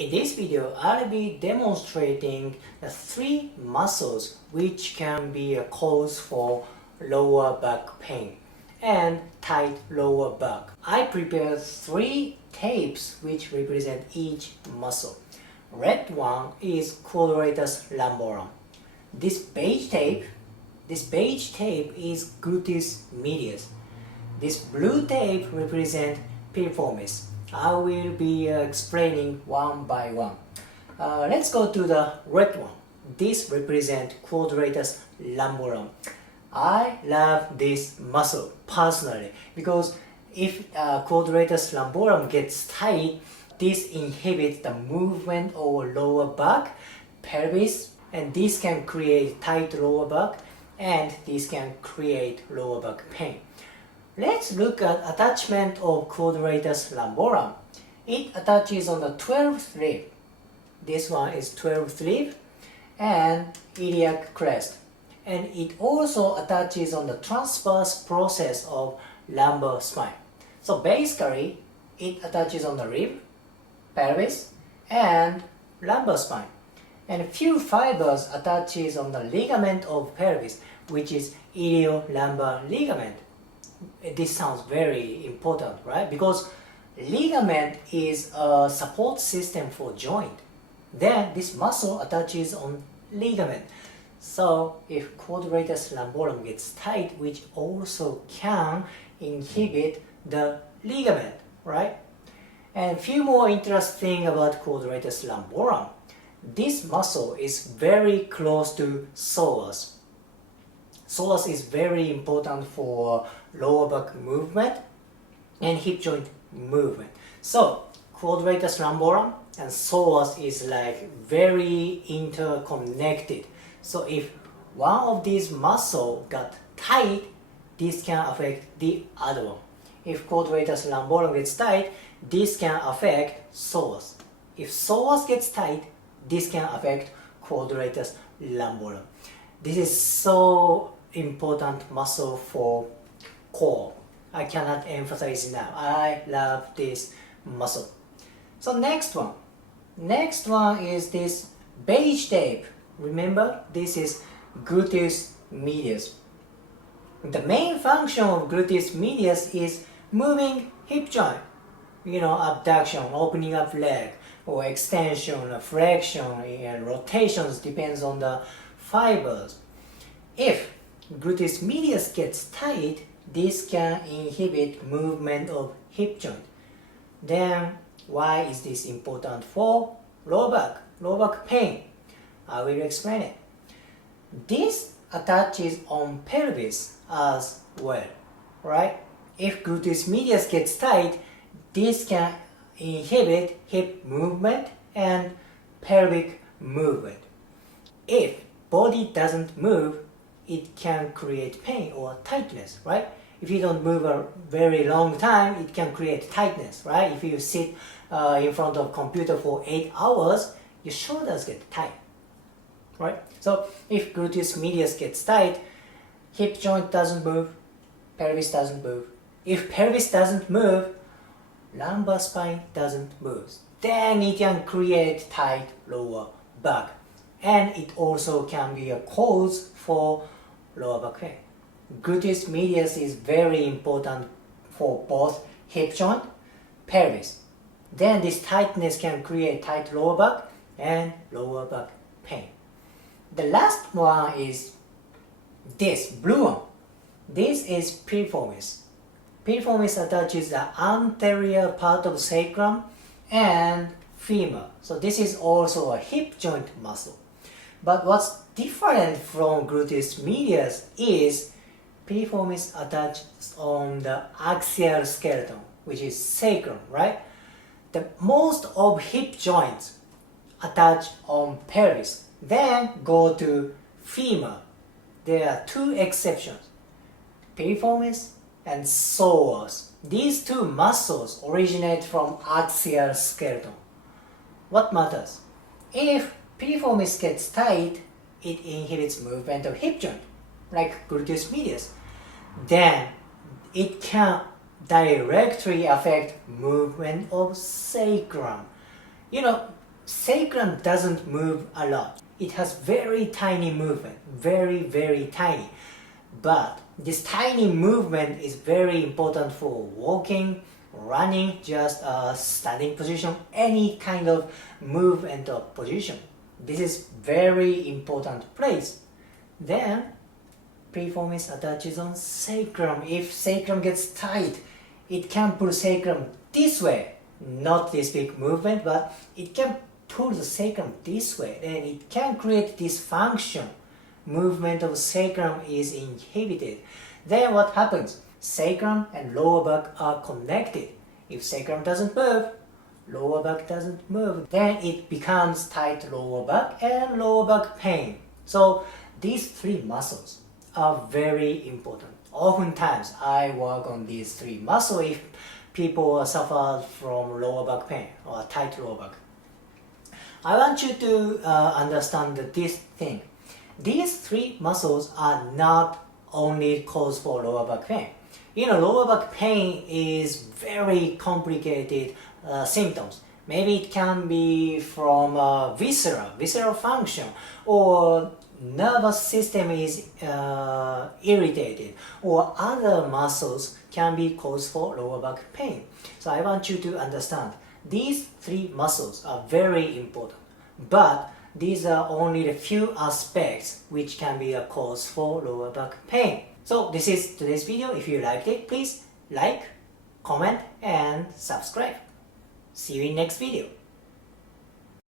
In this video, I'll be demonstrating the three muscles which can be a cause for lower back pain and tight lower back. I prepared three tapes which represent each muscle. Red one is quadratus lumborum. This beige tape is gluteus medius. This blue tape represents piriformis. I will be explaining one by one. Let's go to the red one. This represents quadratus lumborum. I love this muscle personally because if quadratus lumborum gets tight, this inhibits the movement of lower back, pelvis, and this can create tight lower back and this can create lower back pain. Let's look at attachment of quadratus lumborum. It attaches on the 12th rib. This one is 12th rib and iliac crest. And it also attaches on the transverse process of lumbar spine. So basically, it attaches on the rib, pelvis, and lumbar spine. And a few fibers attaches on the ligament of pelvis, which is iliolumbar ligament. This sounds very important, right? Because ligament is a support system for joint. Then this muscle attaches on ligament. So if quadratus lumborum gets tight, which also can inhibit the ligament, right? And a few more interesting about quadratus lumborum. This muscle is very close to psoas. Psoas is very important for lower back movement and hip joint movement. So quadratus lumborum and psoas is like very interconnected. So if one of these muscles got tight, this can affect the other one. If quadratus lumborum gets tight, this can affect psoas. If psoas gets tight, this can affect quadratus lumborum. This is so important muscle for core. I cannot emphasize enough. I love this muscle. So next one is this beige tape. Remember, this is gluteus medius. The main function of gluteus medius is moving hip joint. Abduction, opening up leg, or extension, flexion, and rotations depends on the fibers. If gluteus medius gets tight, this can inhibit movement of hip joint. Then why is this important for lower back pain? I will explain it. This attaches on pelvis as well, right? If gluteus medius gets tight, this can inhibit hip movement and pelvic movement. If body doesn't move, it can create pain or tightness, right? If you don't move a very long time, it can create tightness, right? If you sit in front of computer for 8 hours, your shoulders get tight, right? So if gluteus medius gets tight, hip joint doesn't move, pelvis doesn't move. If pelvis doesn't move, lumbar spine doesn't move. Then it can create tight lower back. And it also can be a cause for lower back pain. Gluteus medius is very important for both hip joint, pelvis. Then this tightness can create tight lower back and lower back pain. The last one is this blue one. This is piriformis. Piriformis attaches the anterior part of sacrum and femur. So this is also a hip joint muscle. But what's different from gluteus medius is piriformis attaches on the axial skeleton, which is sacrum, right? The most of hip joints attach on pelvis, then go to femur. There are two exceptions, piriformis and psoas. These two muscles originate from axial skeleton. What matters? If piriformis gets tight, it inhibits movement of hip joint, like gluteus medius. Then it can directly affect movement of sacrum. sacrum doesn't move a lot. It has very tiny movement, very tiny. But this tiny movement is very important for walking, running, just a standing position, any kind of movement or position. This is very important place. Then piriformis attaches on sacrum. If sacrum gets tight, it can pull sacrum this way. Not this big movement, but it can pull the sacrum this way, and it can create dysfunction. Movement of sacrum is inhibited. Then what happens? Sacrum and lower back are connected. If sacrum doesn't move, lower back doesn't move. Then it becomes tight lower back and lower back pain. So these three muscles are very important. Oftentimes I work on these three muscles if people suffer from lower back pain or tight lower back. I want you to understand this thing. These three muscles are not only cause for lower back pain. Lower back pain is very complicated symptoms. Maybe it can be from visceral function, or nervous system is irritated, or other muscles can be cause for lower back pain. So I want you to understand these three muscles are very important, but these are only the few aspects which can be a cause for lower back pain. So this is today's video. If you liked it, please like, comment and subscribe. See you in next video.